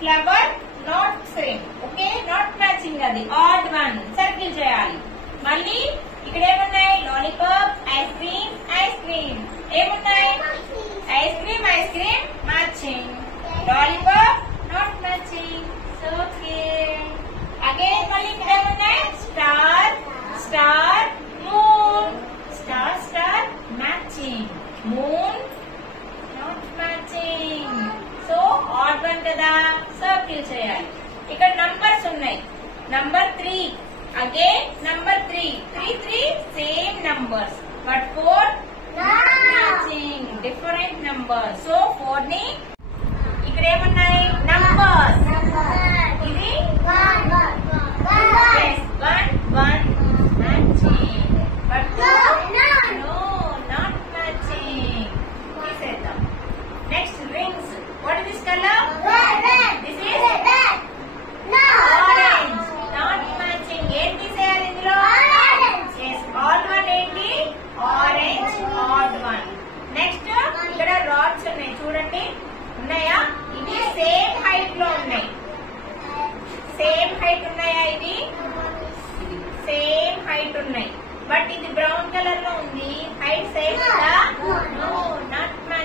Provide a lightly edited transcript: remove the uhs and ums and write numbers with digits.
Flower not same. Okay, not matching. అది odd one. Circle చేయాలి. మళ్ళీ ఇక్కడ ఏమున్నాయి? Lollipop, ice cream, ice cream. ఏమున్నాయి? Ice cream, ice cream matching. Lollipop not matching. Okay, again మళ్ళీ ఇక్కడ ఏమున్నాయి? Star, star, moon. Star, star matching. Moon not matching. So odd one కదా, సర్కిల్ చేయాలి. ఇక్కడ నంబర్స్ ఉన్నాయి. Number 3. Again number 3. 3 3 same numbers but 4 not matching. Different numbers. So 4 ని ఇక్కడ ఏమున్నాయి? నంబర్స్. ఇది 1 1 matching but 2 no not matching. తీసేద్దాం. Next rings. What is this colour? This is orange. Not matching. ఏం తీసేయాలి ఇందులో? yes, ఆల్ వన్ ఏంటి? Orange. Odd one. Next ఇక్కడ రాడ్స్ ఉన్నాయి చూడండి. ఉన్నాయా? ఇవి సేమ్ హైట్ లో ఉన్నాయి. సేమ్ హైట్ ఉన్నాయా? ఇవి సేమ్ హైట్ ఉన్నాయి బట్ ఇది బ్రౌన్ కలర్ లో ఉంది. హైట్ సేమ్ ఉందా?